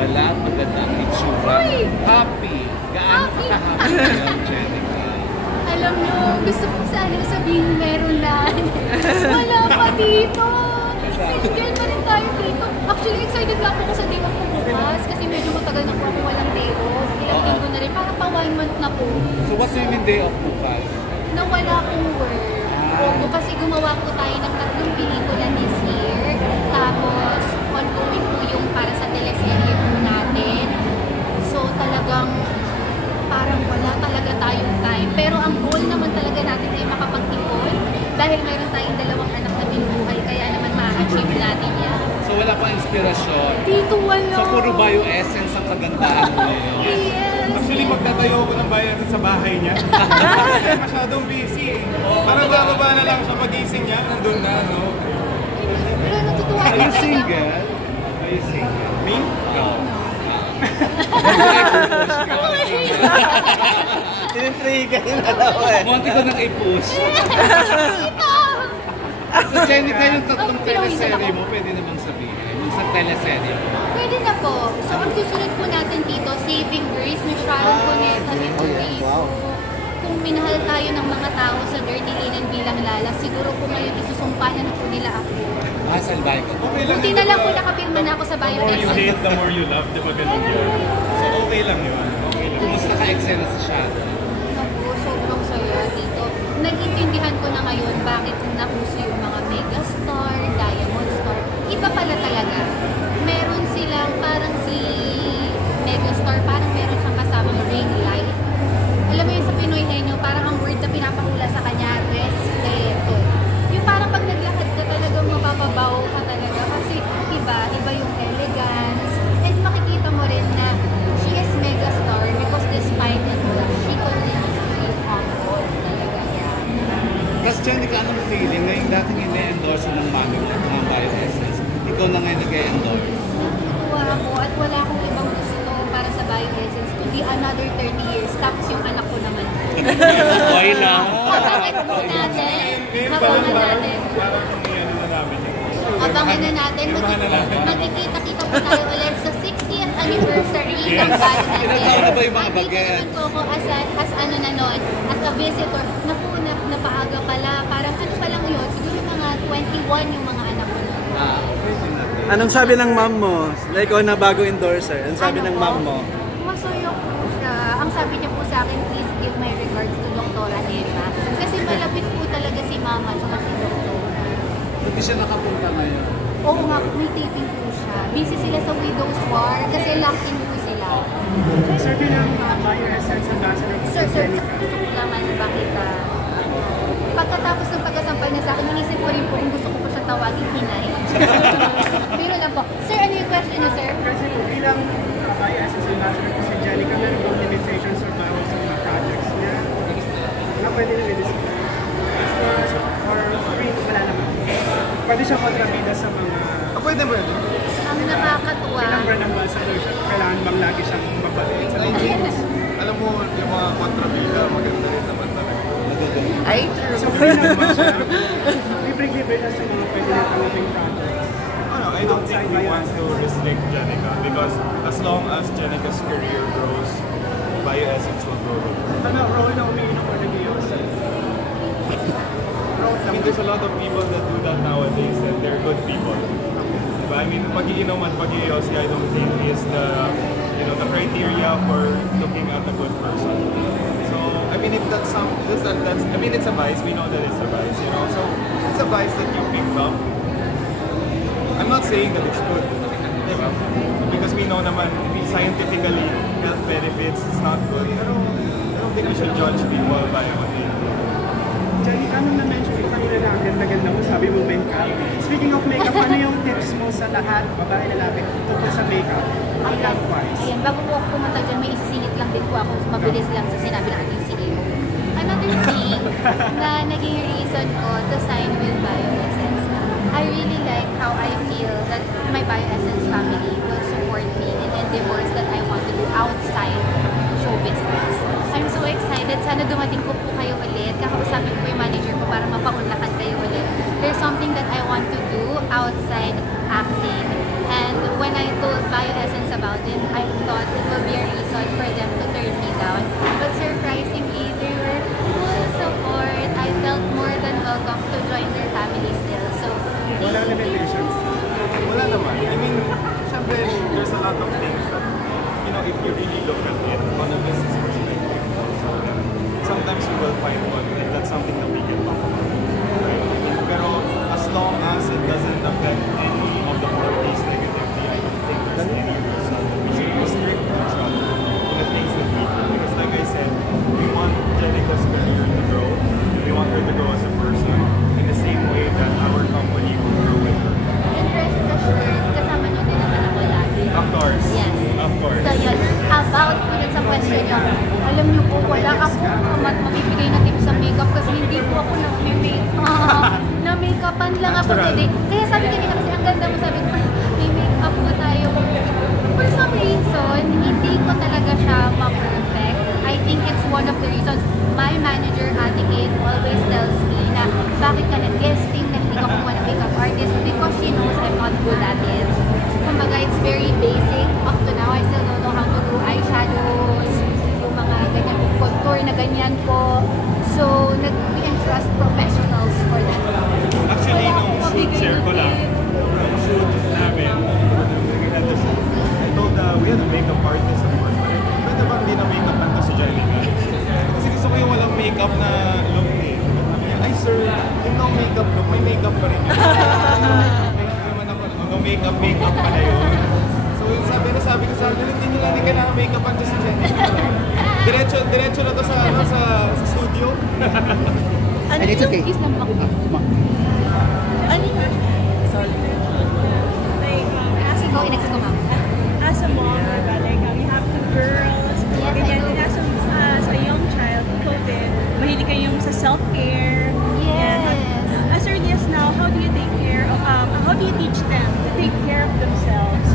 balat, maganda ang itsura. Happy. Gaano ka-happy ngayon, Jenica? Alam nyo, gusto ko sana sabihin meron na. Wala pa dito. Single pa rin tayo dito. Actually, excited nga po ako sa day off ko bukas kasi medyo matagal na po ako walang day off. Ilang linggo na rin. Parang pa 1 month na po. So what do you mean day off bukas? Na wala akong work. Opo, kasi gumawa po tayo ng 3 pelikula this year. Tapos, ongoing po yung para sa teleserye po natin. So, talagang parang wala talaga tayong time. Pero ang goal naman talaga natin ay makapag-ipon dahil mayroon tayong 2 anak na binubuhay, kaya naman ma-achieve natin yan. So wala pang inspirasyon? Dito wala. So puro bio-essence ang kagandahan mo ngayon? Yes. Actually, magtatayo ako ng bayan sa bahay niya. Kasi masyadong busy eh. Parang bababa na lang siya pagising niya, nandun na, no? Pero natutuwa Are you talaga single? ako. Are you single? Me? No. Tinitrigger na daw eh. Munti ko nang i-push. So Jenica, yung 3 teleserye mo, pwede namang sabihin. Yung sa teleserye mo. Pwede na po. So, ang susunod po natin dito, Saving Grace ni Sharon Cuneta dito. Wow. Kung minahal tayo ng mga tao sa Dirty Linen bilang Lala, siguro po ngayon isusumpahan na po nila ako. Salbay ko. Okay lang. Buti na lang po nakapirma na ako sa The more you bioethics. hate, the more you love, di ba ganun yun? So okay lang yun. Okay lang. Kumusta ka-excel sa siya? Ako, sobrang saya dito. Nag-intindihan ko na ngayon bakit nauso yung mga megastar, diamond star. Iba pala talaga. Meron silang parang si megastar, parang meron siyang kasamang ring light. Alam mo yun sa Pinoy henyo, parang ang word na pinapahula sa kanya, respeto. Yung parang pag naglakad ka talagang mapapabaw ka talaga kasi iba yung elegance. And makikita mo rin na she is megastar because despite it all, she continues to be humble talaga yan. Kasi Jenica, anong feeling na yung dating ine-endorse ng mami mo ng mga bioessence, ikaw na ngayon nag-e-endorse? Natutuwa ako at wala akong ibang gusto para sa bioessence kundi another 30 years tapos yung anak ko naman. Okay lang. Abangan po natin. Ngayon pa lang Abangan parang natin. ano na namin yun. Abangan na natin. Magkikita-kita po tayo ulit sa 60th anniversary ng bioessence. Ilan taon na ba yung mga Andito bagay? naman po ako as ano na nun, as a visitor. Naku, napaaga pala. Parang ano pa lang yun. Siguro mga 21 yung mga anak ko nun. Anong sabi ng mom mo? Like, na bago endorser. Anong sabi ng po? mom mo? Masaya po siya. Ang sabi niya po sa akin, please give my regards to Dr. Emma. Kasi malapit po talaga si Mama at si Dr. Hindi siya nakapunta ngayon. Oo nga, may taping po siya. Busy sila sa Widow's War kasi locked in po sila. Sir, bilang bioessence ambassador po Sir, gusto ko naman bakit pagkatapos ng pagkasampal niya sa akin, inisip ko rin po kung gusto ko po siya tawagin Hinay. Pero lang po. Sir, ano yung question niyo, sir? Kasi po bilang bioessence ambassador po si Jenica, meron po limitations or bawal sa mga projects niya. Wala pwede na i-discuss. Or free, wala naman. Pwede siya kontrabida sa mga... Pwede. Ang nakakatuwa. Ilang brand ambassador siya, kailangan bang lagi siyang mabalik sa mga... Alam mo, yung mga kontrabida, maganda rin naman talaga. Ay, true. So, free naman siya. Libre-libre na sa mga pwede na tanggaping projects. I don't think we want to restrict Jenica because as long as Jenica's career grows, bioessence will grow. Ano, role na umiinom or nag-iosay? I mean, there's a lot of people that do that nowadays and they're good people. Diba? I mean, pag-iinom at pag-iosay, I don't think is the, the criteria for looking at a good person. So, I mean, if that's I mean, it's a vice. We know that it's a vice, So, it's a vice that you picked up. I'm not saying that it's good, diba? Because we know naman, scientifically, health benefits, it's not good. Pero, I don't think we should judge people by what they do. Jenica, anong na-mention yung kanina na ganda-ganda mo, sabi mo makeup. Speaking of makeup, ano yung tips mo sa lahat, babae, lalaki, tungkol sa makeup? Ang health-wise. Ayan, bago po ako pumunta dyan, may isisingit lang din po ako. Mabilis lang sa sinabi ng ating CEO. Another thing na naging reason ko to sign with Bioessence, I really like how I feel that my Bioessence family will support me in endeavors that I want to do outside show business. I'm so excited. Sana dumating ko po kayo ulit. Kakausapin ko yung manager ko para mapaunlakan kayo ulit. There's something that I want to do outside acting. And when when I told BioEssence about it, I thought it would be a reason for them to turn me down. But surprisingly, they were full support. I felt more than welcome to join their family still. So, Walang limitations. Wala naman. I mean, syempre, there's a lot of things that, you know, if you really look at it on a business perspective, sometimes you will find one, and that's something that we can talk about. Right? Pero as long as it doesn't affect any of the parties negatively, I don't think there's any reason we should restrict each other to the things that we do. Because like I said, we want Jenica's career to grow. We want her to grow as a person in the same way that our company will grow with her. and rest assured, kasama niyo din naman ako lagi. Of course. Yes. Of course. So yun, about po dun sa question nyo, alam nyo po, wala ako mabibigay na tip sa makeup kasi hindi po ako na-makeupan lang ako today. Kaya sabi kanina kasi ang ganda mo, sabi ko, may makeup po tayo. For some reason, hindi ko talaga siya ma-perfect. I think it's one of the reasons my manager, Ate Kate, always tells me na bakit ka nag-guesting na hindi ka kumuha ng makeup artist because she knows I'm not good at it. Kumbaga, it's very basic. Up to now, I still don't know how to do eyeshadows, yung mga ganyan contour na ganyan po. So, we entrust professionals for that. Actually, Wala nung akong shoot, mabigay share na ko lang, tip. nung shoot namin, we had the shoot, I told we had a makeup artist of course, but pwede bang di na makeup to si Jenica? Kasi gusto ko yung walang makeup na look eh. Sabi niya, ay sir, yung no makeup look, may makeup pa rin yun. May naman ako, no makeup pala yun. So yung sabi ko sa akin, hindi nyo lang kailangan makeup to si Jenica. Diretso na to sa studio. Ano yung kiss ng Ano yun? Sorry. Like, Ikaw, inex ko, ma'am. as a mom, diba, like, you have two girls, Yes, and I then do. as a young child, COVID, mahilig kayong sa self-care. Yes. As early as now, how do you take care of, how do you teach them to take care of themselves